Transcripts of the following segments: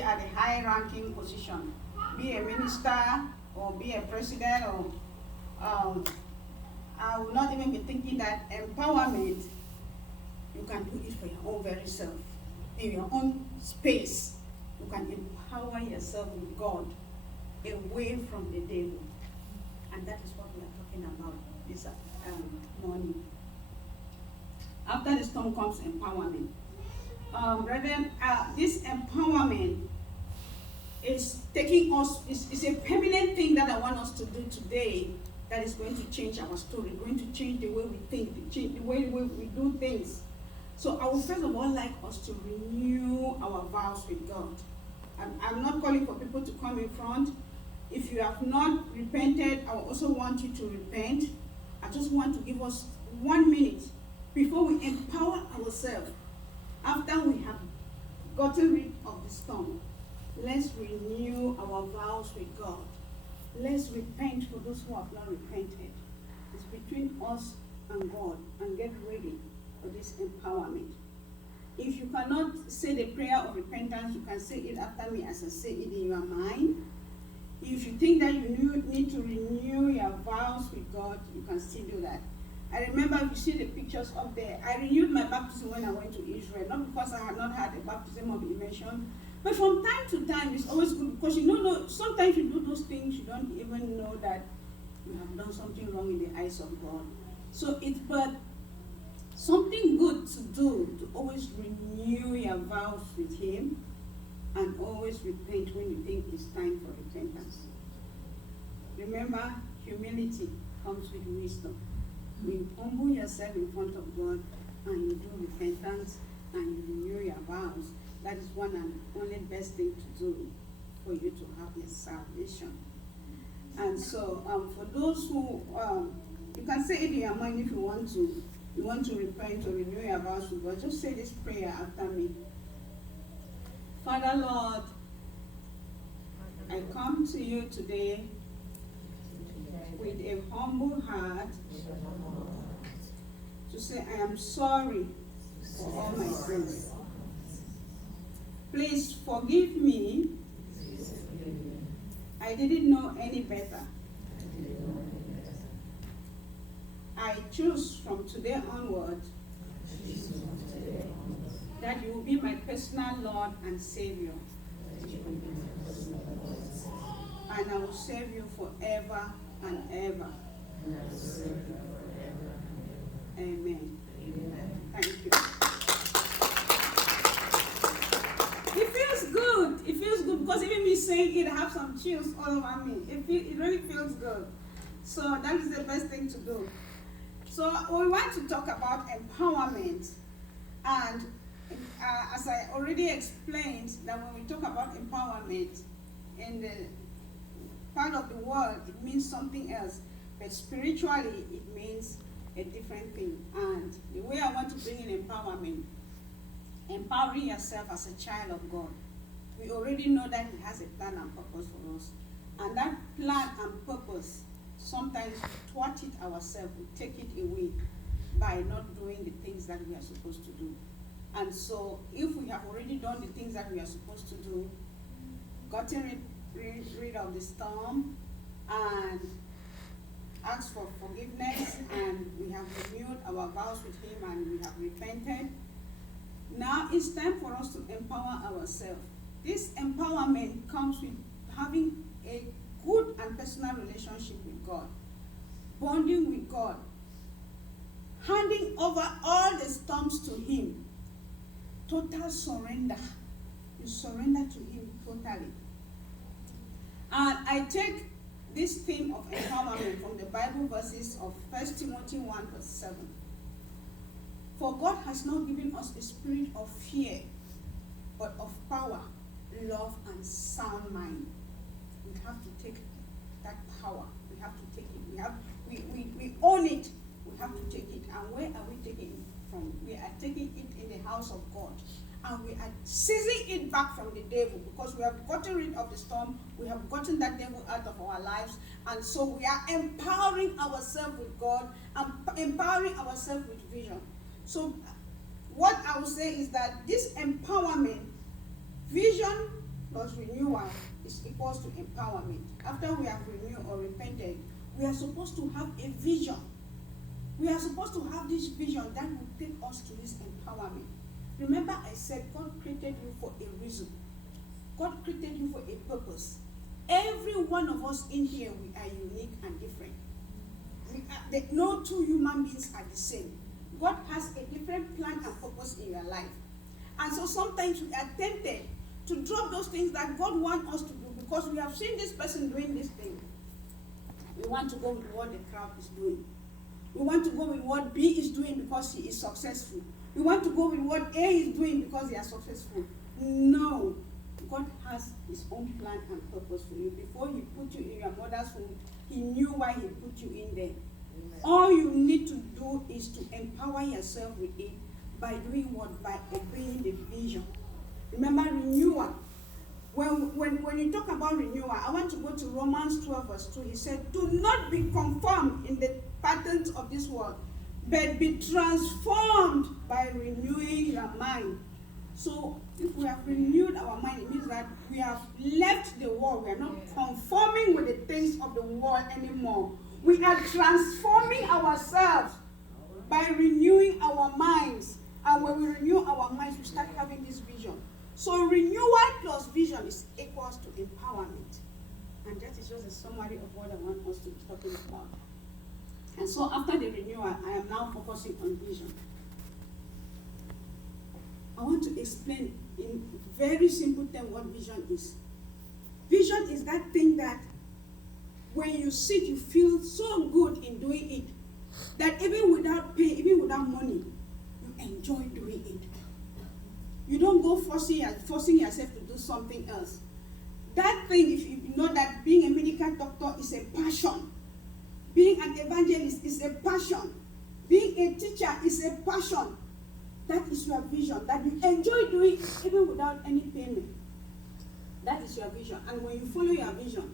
at a high-ranking position, be a minister or be a president, or I will not even be thinking that empowerment, you can do it for your own very self. In your own space, you can empower yourself with God away from the devil. And that is what we are talking about this morning. After the storm comes empowerment. Brethren, this empowerment is taking us, is a permanent thing that I want us to do today that is going to change our story, going to change the way we think, the way we do things. So I would first of all like us to renew our vows with God. I'm not calling for people to come in front. If you have not repented, I also want you to repent. I just want to give us 1 minute before we empower ourselves. After we have gotten rid of the storm, let's renew our vows with God. Let's repent for those who have not repented. It's between us and God, and get ready for this empowerment. If you cannot say the prayer of repentance, you can say it after me as I say it in your mind. If you think that you need to renew your vows with God, you can still do that. I remember, if you see the pictures up there, I renewed my baptism when I went to Israel, not because I had not had a baptism of immersion, but from time to time, it's always good, because you don't know, sometimes you do those things, you don't even know that you have done something wrong in the eyes of God. So it's but something good to do, to always renew your vows with Him, and always repent when you think it's time for repentance. Remember, humility comes with wisdom. When you humble yourself in front of God, and you do repentance, and you renew your vows, that is one and only best thing to do for you to have your salvation. And so, for those who, you can say it in your mind if you want to repent or renew your vows with God. Just say this prayer after me. Father Lord, I come to you today with a humble heart to say I am sorry for all my sins. Please forgive me. I didn't know any better. I choose from today onward that you will be my personal Lord and Savior. And I will serve you forever and ever. Amen. Thank you. It feels good. It feels good, because even me saying it, I have some chills all over me. It really feels good. So that is the best thing to do. So we want to talk about empowerment. And as I already explained, that when we talk about empowerment, in the part of the world, it means something else. But spiritually, it means a different thing. And the way I want to bring in empowerment, empowering yourself as a child of God. We already know that He has a plan and purpose for us. And that plan and purpose, sometimes we thwart it ourselves, we take it away by not doing the things that we are supposed to do. And so, if we have already done the things that we are supposed to do, gotten rid of the storm, and asked for forgiveness, and we have renewed our vows with Him, and we have repented, now it's time for us to empower ourselves. This empowerment comes with having a good and personal relationship with God, bonding with God, handing over all the storms to Him, total surrender. You surrender to Him totally. And I take this theme of empowerment from the Bible verses of 1 Timothy 1 verse 7. For God has not given us a spirit of fear, but of power, love, and sound mind. We have to take that power. We have to take it. We own it. We have to take it. And where are we taking it from? We are taking it in the house of God. And we are seizing it back from the devil, because we have gotten rid of the storm. We have gotten that devil out of our lives. And so we are empowering ourselves with God and empowering ourselves with vision. So what I would say is that this empowerment, vision plus renewal is equals to empowerment. After we have renewed or repented, we are supposed to have a vision. We are supposed to have this vision that will take us to this empowerment. Remember, I said God created you for a reason. God created you for a purpose. Every one of us in here, we are unique and different. No two human beings are the same. God has a different plan and purpose in your life. And so sometimes we are tempted to drop those things that God wants us to do because we have seen this person doing this thing. We want to go with what the crowd is doing. We want to go with what B is doing because he is successful. We want to go with what A is doing because they are successful. No. God has his own plan and purpose for you. Before he put you in your mother's womb, he knew why he put you in there. Amen. All you need to do is to empower yourself with it by doing what? By obeying the vision. Remember renewal. When you talk about renewal, I want to go to Romans 12 verse 2. He said, do not be conformed in the patterns of this world, but be transformed by renewing your mind. So if we have renewed our mind, it means that we have left the world. We are not conforming with the things of the world anymore. We are transforming ourselves by renewing our minds. And when we renew our minds, we start having this vision. So renewal plus vision is equals to empowerment. And that is just a summary of what I want us to be talking about. And so after the renewal, I am now focusing on vision. I want to explain in very simple terms what vision is. Vision is that thing that when you sit, you feel so good in doing it, that even without pay, even without money, you enjoy doing it. You don't go forcing yourself to do something else. That thing, if you know that being a medical doctor is a passion, being an evangelist is a passion, being a teacher is a passion, that is your vision, that you enjoy doing even without any payment. That is your vision. And when you follow your vision,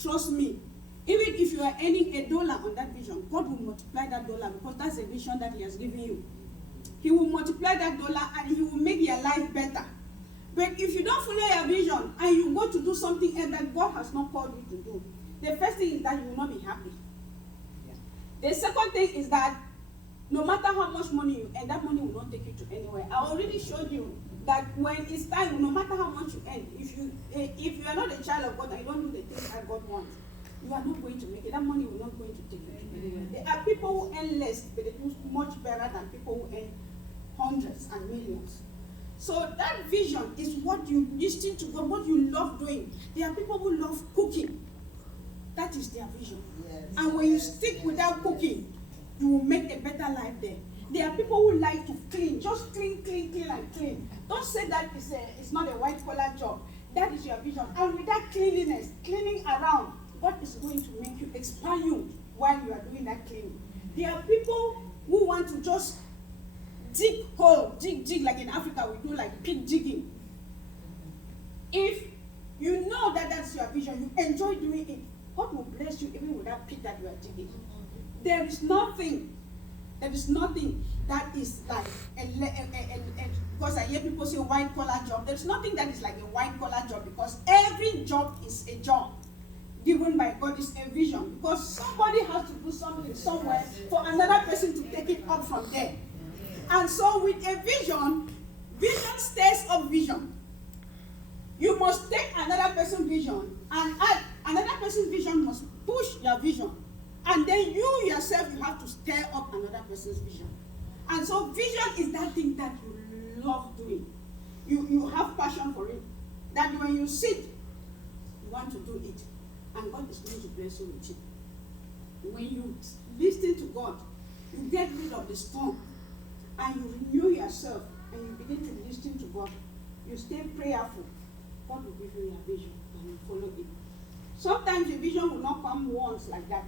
trust me, even if you are earning $1 on that vision, God will multiply that dollar because that's the vision that he has given you. He will multiply that dollar and he will make your life better. But if you don't follow your vision and you go to do something else that God has not called you to do, the first thing is that you will not be happy. Yeah. The second thing is that no matter how much money you earn, that money will not take you to anywhere. I already showed you that when it's time, no matter how much you earn, if you are not a child of God and you don't do the things that God wants, you are not going to make it. That money will not going to take you to anywhere. There are people who earn less, but they do much better than people who earn hundreds and millions. So that vision is what you listen to God, what you love doing. There are people who love cooking. That is their vision. Yes. And when you stick with that cooking, you will make a better life there. There are people who like to clean, just clean, and clean. Don't say that it's not a white collar job. That is your vision. And with that cleanliness, cleaning around, what is going to make you expand you while you are doing that cleaning? There are people who want to just dig hole, dig, like in Africa we do like pig digging. If you know that that's your vision, you enjoy doing it, God will bless you even with that pit that you are digging. There is nothing that is like because I hear people say white collar job. There's nothing that is like a white collar job because every job is a job given by God, is a vision, because somebody has to do something somewhere for another person to take it up from there. And so with a vision stirs up vision. You must take another person's vision and add another person's vision must push your vision. And then you yourself, you have to stir up another person's vision. And so vision is that thing that you love doing. You have passion for it. That when you sit, you want to do it. And God is going to bless you with it. When you listen to God, you get rid of the storm. And you renew yourself. And you begin to listen to God. You stay prayerful. God will give you your vision. And you follow it. Sometimes the vision will not come once like that.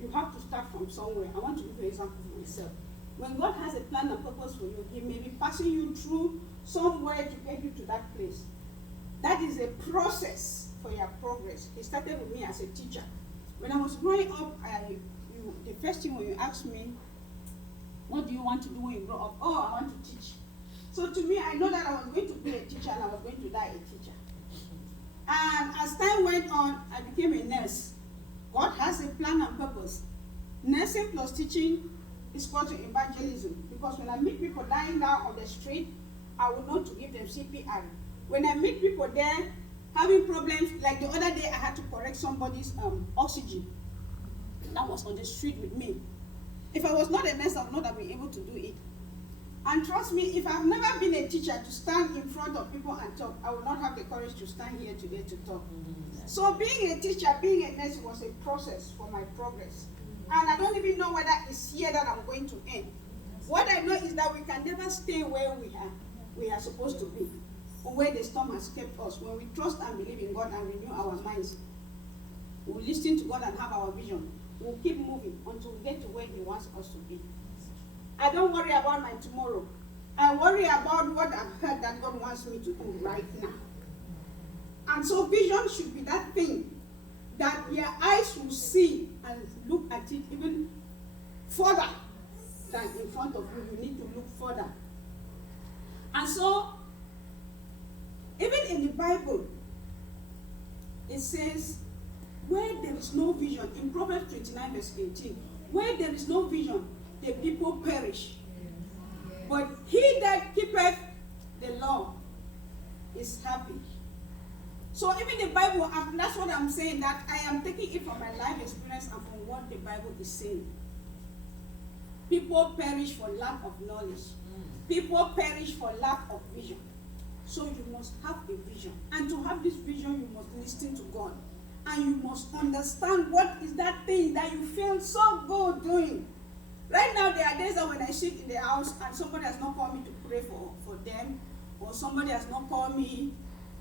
You have to start from somewhere. I want to give you an example for myself. When God has a plan and purpose for you, He may be passing you through somewhere to get you to that place. That is a process for your progress. He started with me as a teacher. When I was growing up, the first thing when you asked me, what do you want to do when you grow up? Oh, I want to teach. So to me, I know that I was going to be a teacher and I was going to die a teacher. time went on, I became a nurse. God has a plan and purpose. Nursing plus teaching is called to evangelism, because when I meet people lying down on the street, I will know to give them CPR. When I meet people there having problems, like the other day I had to correct somebody's oxygen that was on the street with me. If I was not a nurse, I would not have been able to do it. And trust me, if I've never been a teacher to stand in front of people and talk, I would not have the courage to stand here today to talk. So being a teacher, being a nurse was a process for my progress. And I don't even know whether it's here that I'm going to end. What I know is that we can never stay where we are supposed to be, or where the storm has kept us. When we trust and believe in God and renew our minds, we'll listen to God and have our vision. We'll keep moving until we get to where He wants us to be. I don't worry about my tomorrow. I worry about what I've heard that God wants me to do right now. And so vision should be that thing that your eyes will see and look at it even further than in front of you. You need to look further. And so, even in the Bible, it says, where there is no vision, in Proverbs 29 verse 18, where there is no vision, the people perish. But he that keepeth the law is happy. So even the Bible, that's what I'm saying, that I am taking it from my life experience and from what the Bible is saying. People perish for lack of knowledge. People perish for lack of vision. So you must have a vision. And to have this vision, you must listen to God. And you must understand what is that thing that you feel so good doing. Right now, there are days that when I sit in the house and somebody has not called me to pray for them, or somebody has not called me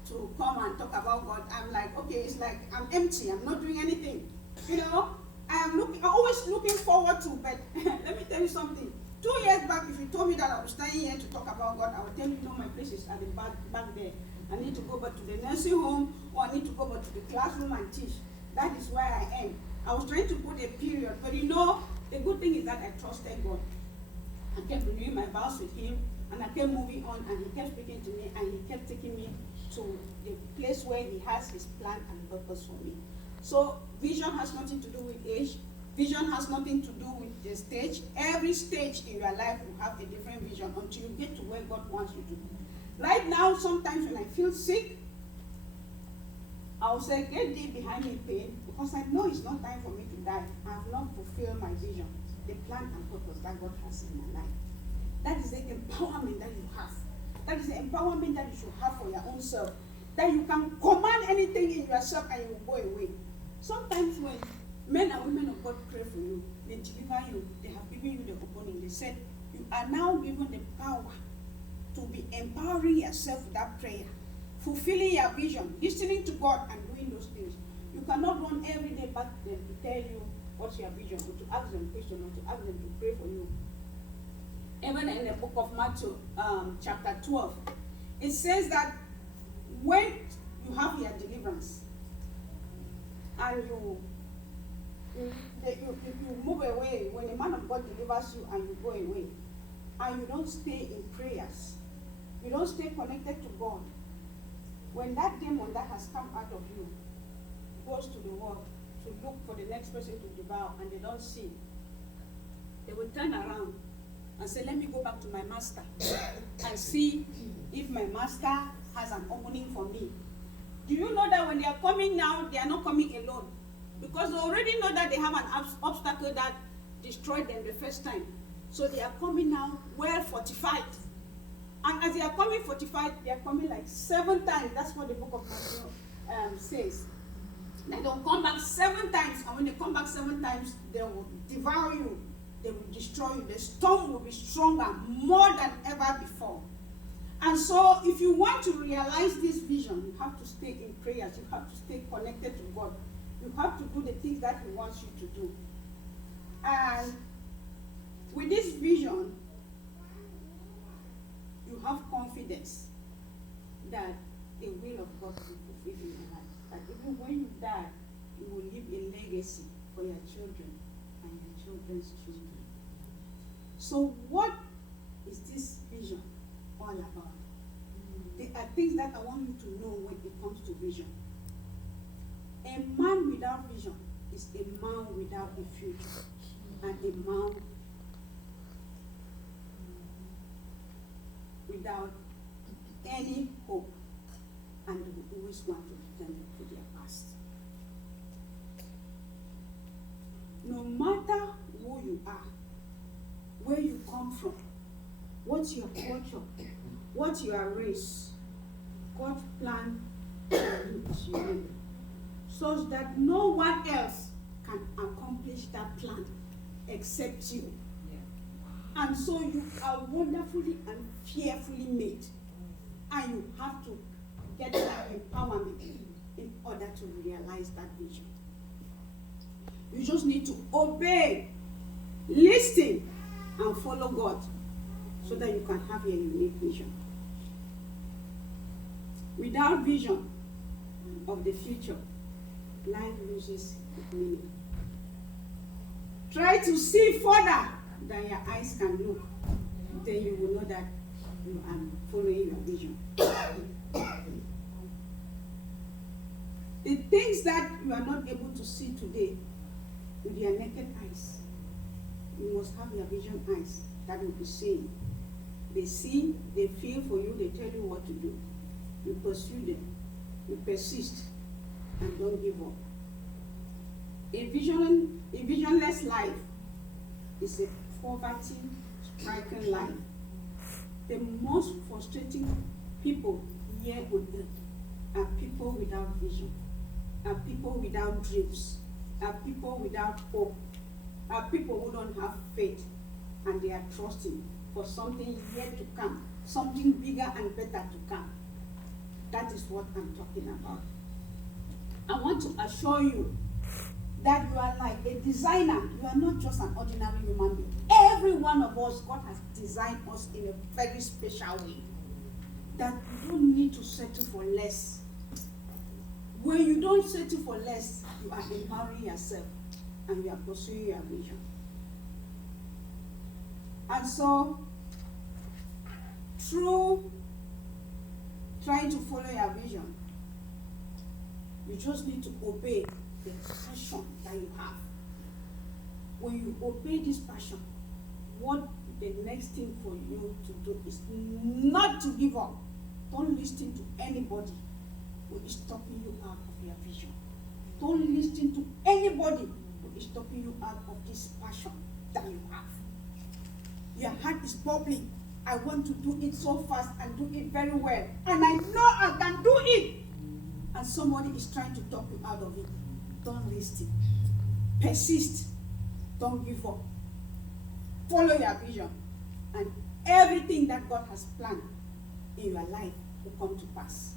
to come and talk about God, I'm like, okay, it's like I'm empty. I'm not doing anything. You know, I'm always looking forward to, but let me tell you something. 2 years back, if you told me that I was standing here to talk about God, I would tell you, no, my place is at the back there. I need to go back to the nursing home, or I need to go back to the classroom and teach. That is where I am. I was trying to put a period, but you know, the good thing is that I trusted God. I kept renewing my vows with Him, and I kept moving on, and He kept speaking to me, and He kept taking me to the place where He has His plan and purpose for me. So vision has nothing to do with age. Vision has nothing to do with the stage. Every stage in your life will have a different vision until you get to where God wants you to be. Right now, sometimes when I feel sick, I'll say, get thee behind me, pain, because I know it's not time for me to die. I have not fulfilled my vision, the plan and purpose that God has in my life. That is the empowerment that you have. That is the empowerment that you should have for your own self. That you can command anything in yourself and you will go away. Sometimes when men and women of God pray for you, they deliver you, they have given you the opening. They said, you are now given the power to be empowering yourself with that prayer, fulfilling your vision, listening to God and doing those things. You cannot run every day back to them to tell you what's your vision, or to ask them questions, or to ask them to pray for you. Even in the book of Matthew, chapter 12, it says that when you have your deliverance and you move away, when a man of God delivers you and you go away, and you don't stay in prayers, you don't stay connected to God, when that demon that has come out of you goes to the world to look for the next person to devour and they don't see, they will turn around and say, let me go back to my master and see if my master has an opening for me. Do you know that when they are coming now, they are not coming alone? Because they already know that they have an obstacle that destroyed them the first time. So they are coming now well fortified. And as they are coming fortified, they are coming like 7 times. That's what the book of Matthew says. They don't come back 7 times. And when they come back 7 times, they will devour you. They will destroy you. The storm will be stronger, more than ever before. And so if you want to realize this vision, you have to stay in prayers. You have to stay connected to God. You have to do the things that He wants you to do. And with this vision, you have confidence that the will of God will be fulfilled in your life. That even when you die, you will leave a legacy for your children and your children's children. So what is this vision all about? There are things that I want you to know when it comes to vision. A man without vision is a man without a future, and a man without any hope, and they will always want to return to their past. No matter who you are, where you come from, what's your culture, what's your race, God's plan for you is unique, such that no one else can accomplish that plan except you. And so you are wonderfully and fearfully made. And you have to get that empowerment in order to realize that vision. You just need to obey, listen, and follow God so that you can have a unique vision. Without vision of the future, life loses its meaning. Try to see further than your eyes can look. Then you will know that you are following your vision. The things that you are not able to see today with your naked eyes, you must have your vision eyes that will be seeing. They see, they feel for you, they tell you what to do. You pursue them, you persist, and don't give up. A visionless life is a poverty-stricken life. The most frustrating people here on earth are people without vision, are people without dreams, are people without hope, are people who don't have faith, and they are trusting for something yet to come, something bigger and better to come. That is what I'm talking about. I want to assure you that you are like a designer. You are not just an ordinary human being. Every one of us, God has designed us in a very special way. That you don't need to settle for less. When you don't settle for less, you are empowering yourself and you are pursuing your vision. And so, through trying to follow your vision, you just need to obey the passion that you have. When you obey this passion, what the next thing for you to do is not to give up. Don't listen to anybody who is stopping you out of your vision. Don't listen to anybody who is stopping you out of this passion that you have. Your heart is bubbling. I want to do it so fast and do it very well. And I know I can do it. And somebody is trying to talk you out of it. Don't listen. Persist. Don't give up. Follow your vision. And everything that God has planned in your life will come to pass.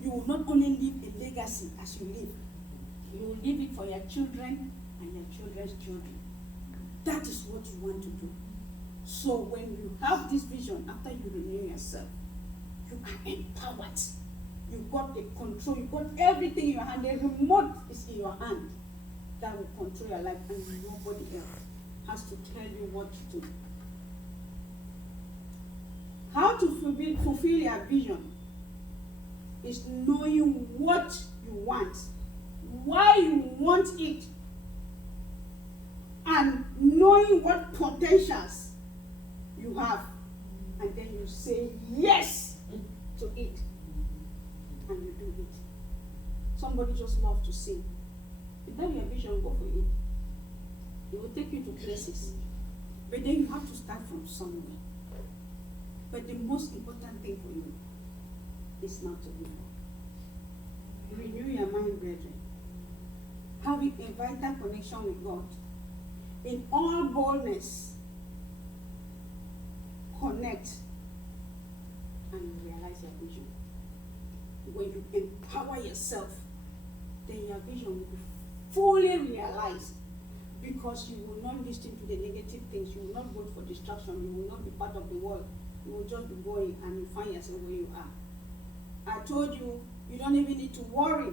You will not only leave a legacy as you live. You will leave it for your children and your children's children. That is what you want to do. So when you have this vision, after you renew yourself, you are empowered. You got the control, you got everything in your hand. The remote is in your hand that will control your life, and nobody else has to tell you what to do. How to fulfill your vision is knowing what you want, why you want it, and knowing what potentials you have, and then you say yes to it, and you do it. Somebody just loves to sing. If that's your vision, go for it. It will take you to places, but then you have to start from somewhere. But the most important thing for you is not to give up. Renew your mind, brethren. Having a vital connection with God. In all boldness, connect and realize your vision. When you empower yourself, then your vision will be fully realized, because you will not listen to the negative things. You will not vote for distraction. You will not be part of the world. You will just be going and you find yourself where you are. I told you, you don't even need to worry,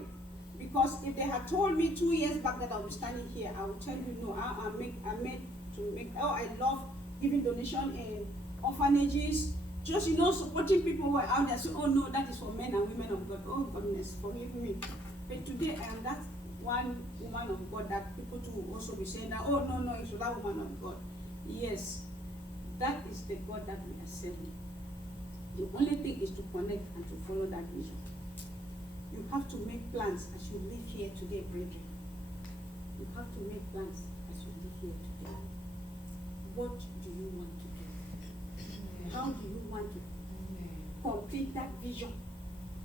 because if they had told me 2 years back that I was standing here, I would tell you, no, I love giving donation in orphanages, just, supporting people who are out there. So, oh no, that is for men and women of God. Oh goodness, forgive me. But today I am that one woman of God that people too will also be saying that, oh, no, it's that woman of God. Yes, that is the God that we are serving. The only thing is to connect and to follow that vision. You have to make plans as you live here today, brethren. You have to make plans as you live here today. What do you want to do? How do you want to complete that vision?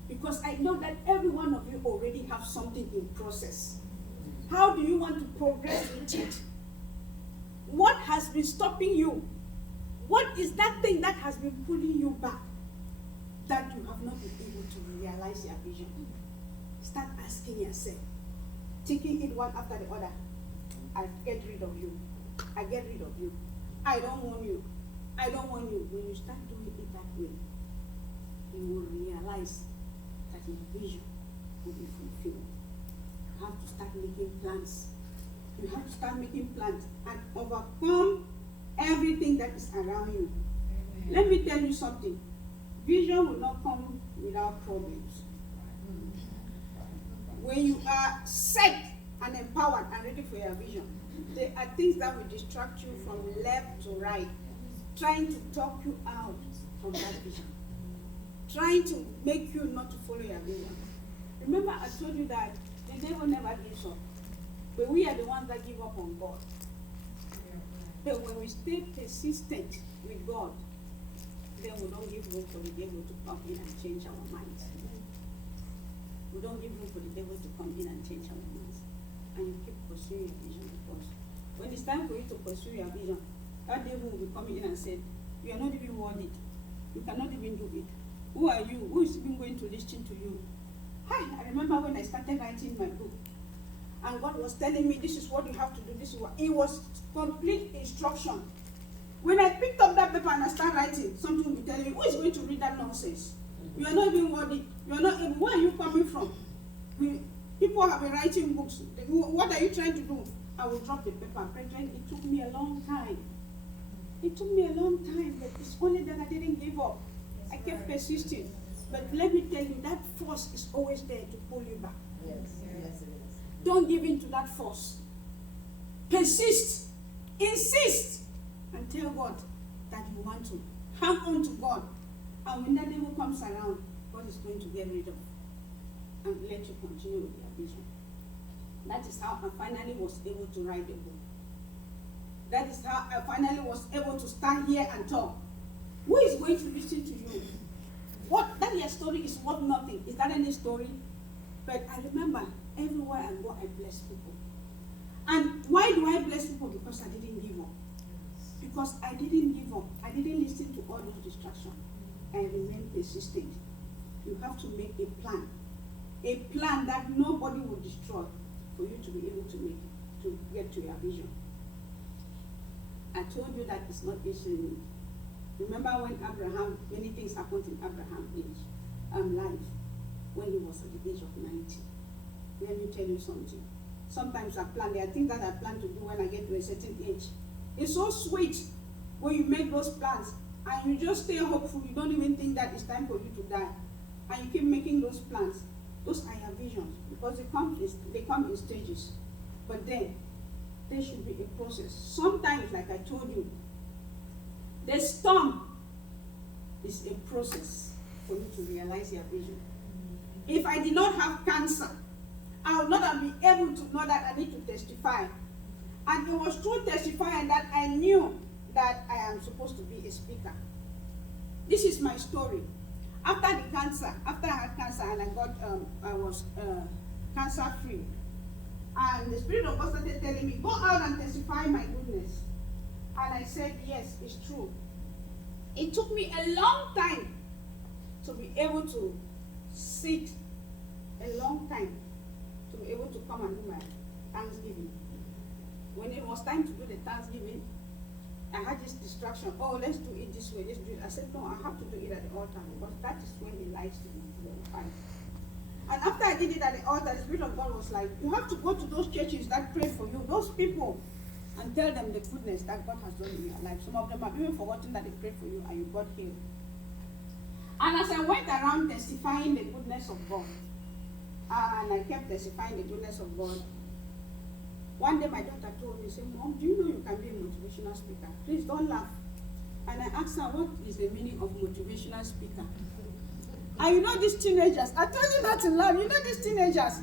Because I know that every one of you already have something in process. How do you want to progress with it? What has been stopping you? What is that thing that has been pulling you back that you have not been able to realize your vision? Start asking yourself, taking it one after the other. I get rid of you. I get rid of you. I don't want you. I don't want you. When you start doing it that way, you will realize that your vision will be fulfilled. You have to start making plans. You have to start making plans and overcome everything that is around you. Amen. Let me tell you something. Vision will not come without problems. When you are set and empowered and ready for your vision, there are things that will distract you from left to right, trying to talk you out from that vision, trying to make you not to follow your vision. Remember, I told you that the devil never gives up, but we are the ones that give up on God. But when we stay persistent with God, then we don't give room for the devil to come in and change our minds. We don't give room for the devil to come in and change our minds. And you keep pursuing your vision, because when it's time for you to pursue your vision, that devil will be coming in and say, you are not even worth it. You cannot even do it. Who are you? Who is even going to listen to you? Hi, I remember when I started writing my book, and God was telling me, this is what you have to do, this is what. It was complete instruction. When I picked up that paper and I started writing, something will be telling me, who is going to read that nonsense? You are not even worthy. You are not even, where are you coming from? People have been writing books. What are you trying to do? I will drop the paper. Brethren, it took me a long time. It took me a long time, but it's only that I didn't give up. I kept persisting. But let me tell you, that force is always there to pull you back. Yes, it is. Don't give in to that force. Persist. Insist. And tell God that you want to. Hang on to God. And when that devil comes around, God is going to get rid of and let you continue with your vision. That is how I finally was able to write the book. That is how I finally was able to stand here and talk. Who is going to listen to you? What that your story is worth nothing. Is that any story? But I remember everywhere I go, I bless people. And why do I bless people? Because I didn't give up. Because I didn't give up. I didn't listen to all those distractions. I remained persistent. You have to make a plan. A plan that nobody will destroy for you to be able to make it, to get to your vision. I told you that it's not easy. Remember when Abraham, many things happened in Abraham's life, when he was at the age of 90. Let me tell you something. Sometimes I plan, there are things that I plan to do when I get to a certain age. It's so sweet when you make those plans and you just stay hopeful. You don't even think that it's time for you to die. And you keep making those plans. Those are your visions, because they come in stages. But then, there should be a process. Sometimes, like I told you, the storm is a process for you to realize your vision. If I did not have cancer, I would not have been able to know that I need to testify. And it was through testifying that I knew that I am supposed to be a speaker. This is my story. After I had cancer and I was cancer free. And the Spirit of God started telling me, go out and testify my goodness. And I said, yes, it's true. It took me a long time to be able to sit, a long time to be able to come and do my Thanksgiving. When it was time to do the Thanksgiving, I had this distraction. Oh, let's do it this way, let's do it. I said, no, I have to do it at the altar, because that is when he likes to be glorified. And after I did it at the altar, the Spirit of God was like, you have to go to those churches that prayed for you, those people, and tell them the goodness that God has done in your life. Some of them have even forgotten that they prayed for you and you got healed. And as I went around testifying the goodness of God, And I kept testifying the goodness of God. One day my daughter told me, said, Mom, do you know you can be a motivational speaker? Please don't laugh. And I asked her, what is the meaning of motivational speaker? And you know these teenagers, I told you not to laugh. You know these teenagers,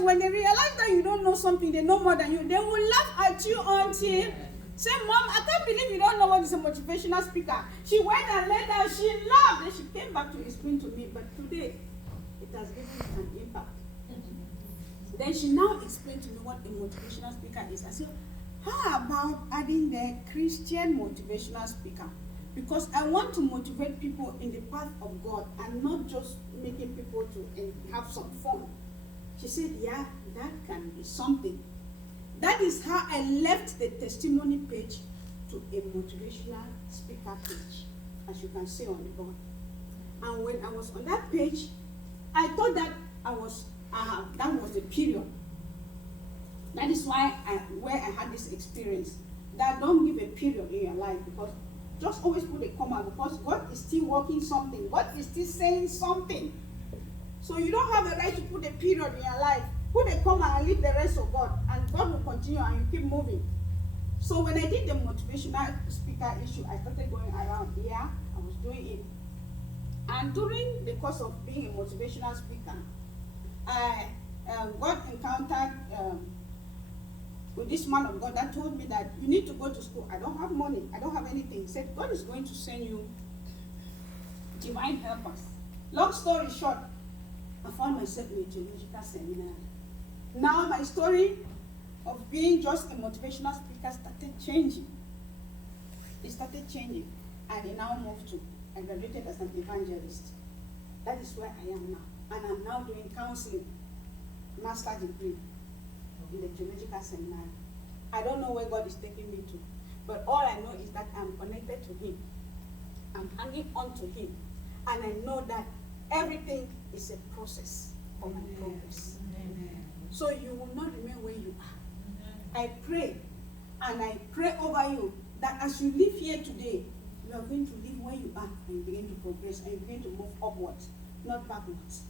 when they realize that you don't know something, they know more than you, they will laugh at you until, say, Mom, I can't believe you don't know what is a motivational speaker. She went and laid down, she laughed, then she came back to explain to me, but today, it has given me an impact. Then she now explained to me what a motivational speaker is. I said, how about adding the Christian motivational speaker? Because I want to motivate people in the path of God and not just making people to have some fun. She said, yeah, that can be something. That is how I left the testimony page to a motivational speaker page, as you can see on the board. And when I was on that page, I thought that that was the period. That is why where I had this experience. That don't give a period in your life, because just always put a comma, because God is still working something. God is still saying something. So you don't have the right to put a period in your life. Put a comma and leave the rest of God, and God will continue and you keep moving. So when I did the motivational speaker issue, I started going around. Yeah, I was doing it. And during the course of being a motivational speaker, I got encountered with this man of God that told me that you need to go to school. I don't have money. I don't have anything. He said, God is going to send you divine helpers. Long story short, I found myself in a theological seminar. Now my story of being just a motivational speaker started changing. It started changing. And I now moved to, I graduated as an evangelist. That is where I am now. And I'm now doing counseling, master's degree in the theological seminary. I don't know where God is taking me to, but all I know is that I'm connected to Him. I'm hanging on to Him. And I know that everything is a process for my progress. Amen. So you will not remain where you are. I pray, and I pray over you, that as you live here today, you are going to live where you are, and you begin to progress, and you begin to move upwards, not backwards.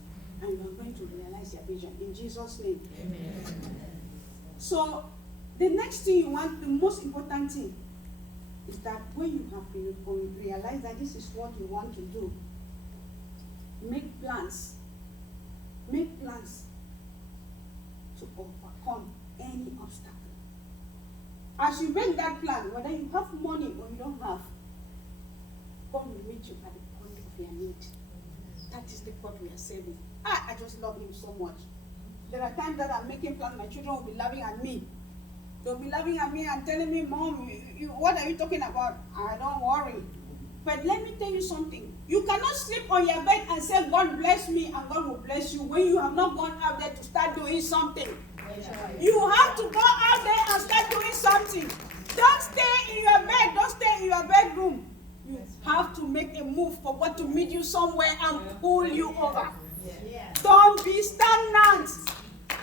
And you are going to realize your vision. In Jesus' name. Amen. So, the next thing you want, the most important thing, is that when you have realized that this is what you want to do, make plans. Make plans to overcome any obstacle. As you make that plan, whether you have money or you don't have, God will meet you at the point of your need. That is the God we are serving. I just love Him so much. There are times that I'm making plans, my children will be laughing at me. They'll be laughing at me and telling me, Mom, what are you talking about? I don't worry. But let me tell you something. You cannot sleep on your bed and say, God bless me, and God will bless you, when you have not gone out there to start doing something. You have to go out there and start doing something. Don't stay in your bed. Don't stay in your bedroom. You have to make a move for God to meet you somewhere and pull you over. Don't be stagnant.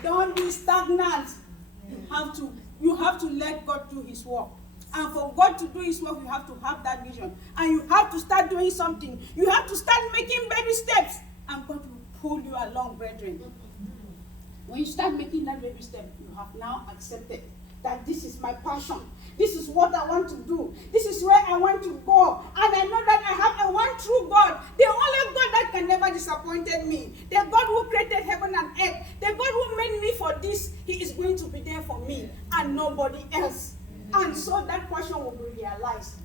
Don't be stagnant. You have to let God do His work. And for God to do His work, you have to have that vision. And you have to start doing something. You have to start making baby steps. And God will pull you along, brethren. When you start making that baby step, you have now accepted that this is my passion. This is what I want to do. This is where I want to go. And I know that I have a one true God. The only God that can never disappoint me. The God who created heaven and earth. The God who made me for this. He is going to be there for me and nobody else. And so that passion will be realized.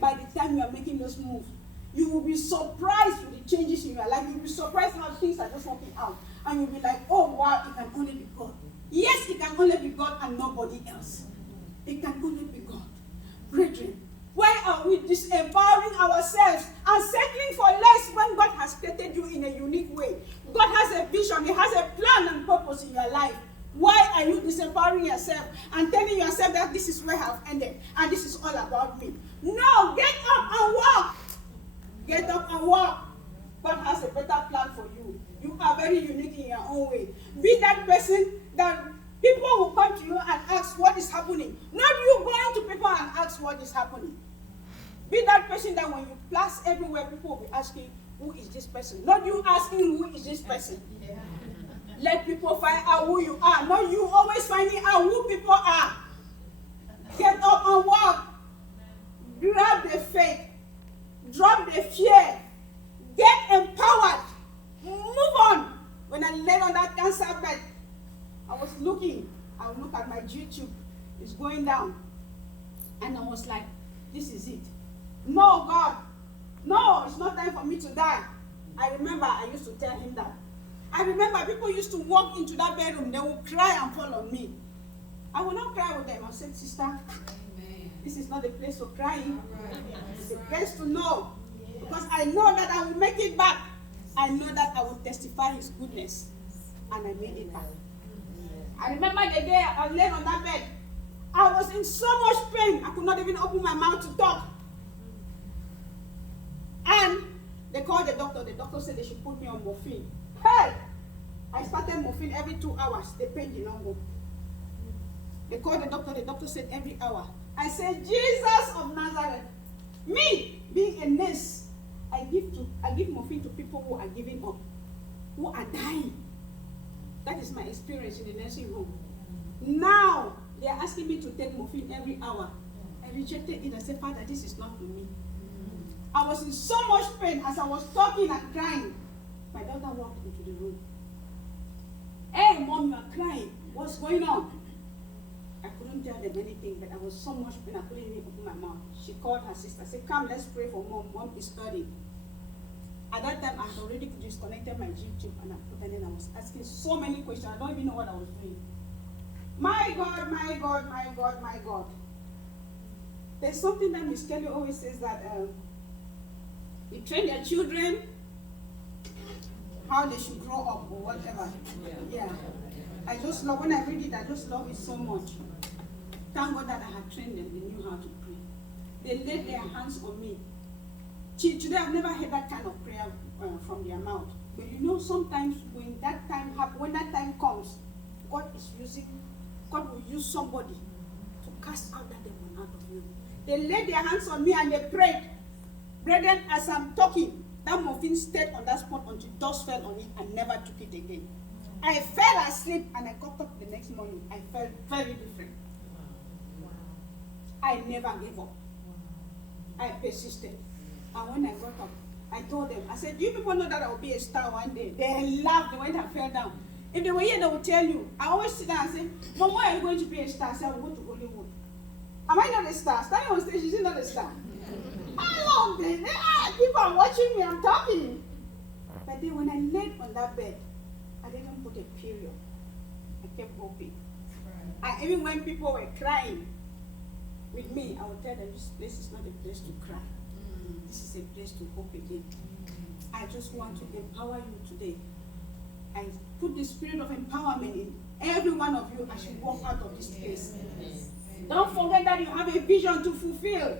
By the time you are making those moves, you will be surprised with the changes in your life. You will be surprised how things are just working out. And you'll be like, oh wow, it can only be God. Yes, it can only be God and nobody else. It can only be God. Brethren, why are we disempowering ourselves and settling for less when God has created you in a unique way? God has a vision. He has a plan and purpose in your life. Why are you disempowering yourself and telling yourself that this is where I've ended and this is all about me? No, get up and walk. Get up and walk. God has a better plan for you. You are very unique in your own way. Be that person that people will come to you and ask what is happening. Not you going to people and ask what is happening. Be that person that when you pass everywhere, people will be asking, who is this person? Not you asking, who is this person? Let people find out who you are. Not you always finding out who people are. Get up and walk. Grab the faith. Drop the fear. Get empowered. Move on. When I lay on that cancer bed, I was looking. I look at my YouTube. It's going down. And I was like, this is it. No, God. No, it's not time for me to die. I remember I used to tell him that. I remember people used to walk into that bedroom. They would cry and fall on me. I will not cry with them. I said, sister, amen. This is not a place for crying. Right. It's a place to know. Because I know that I will make it back. I know that I will testify his goodness. And I made it back. I remember the day I lay on that bed. I was in so much pain. I could not even open my mouth to talk. And they called the doctor. The doctor said they should put me on morphine. Hey! I started morphine every 2 hours. The pain did not go. They called the doctor. The doctor said every hour. I said, Jesus of Nazareth. Me, being a nurse, I give morphine to people who are giving up, who are dying. That is my experience in the nursing home. Now, they are asking me to take morphine every hour. I rejected it. I said, Father, this is not for me. I was in so much pain as I was talking and crying. My daughter walked into the room. Hey, Mom, you are crying. What's going on? I couldn't tell them anything, but I was so much pain, I couldn't even open my mouth. She called her sister. I said, come, let's pray for Mom. Mom is studying. At that time, I had already disconnected my YouTube and I put it in. I was asking so many questions. I don't even know what I was doing. My God, my God, my God, my God. There's something that Miss Kelly always says that you train your children how they should grow up or whatever. Yeah. I just love, when I read it, I just love it so much. Thank God that I had trained them. They knew how to pray. They laid their hands on me. Today I've never heard that kind of prayer from their mouth. But you know, sometimes when that time comes, God will use somebody to cast out that demon out of you. They laid their hands on me and they prayed. Brethren, as I'm talking, that morphine stayed on that spot until dust fell on it and never took it again. I fell asleep and I got up the next morning. I felt very different. I never gave up. I persisted. And when I got up, I told them, I said, do you people know that I will be a star one day? They laughed when I fell down. If they were here, they would tell you. I always sit down and say, Mom, why are you going to be a star? I said, I will go to Hollywood. Am I not a star? Standing on stage, is it not a star? I love it. People are watching me, I'm talking. But then when I laid on that bed, I didn't put a period. I kept hoping. And even when people were crying with me, I would tell them, this place is not a place to cry. This is a place to hope again. I just want to empower you today. I put the spirit of empowerment in every one of you as you walk out of this place. Don't forget that you have a vision to fulfill.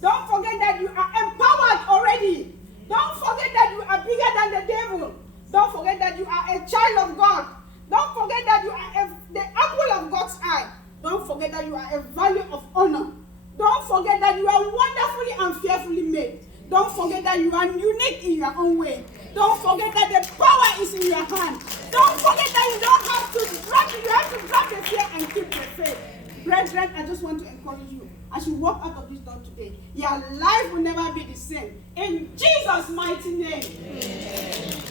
Don't forget that you are empowered already. Don't forget that you are bigger than the devil. Don't forget that you are a child of God. Don't forget that you are the apple of God's eye. Don't forget that you are a value of honor. Don't forget that you are wonderfully and fearfully made. Don't forget that you are unique in your own way. Don't forget that the power is in your hand. Don't forget that you don't have to drop it. You have to drop the fear and keep the faith. Brethren, I just want to encourage you. As you walk out of this door today, your life will never be the same. In Jesus' mighty name. Amen.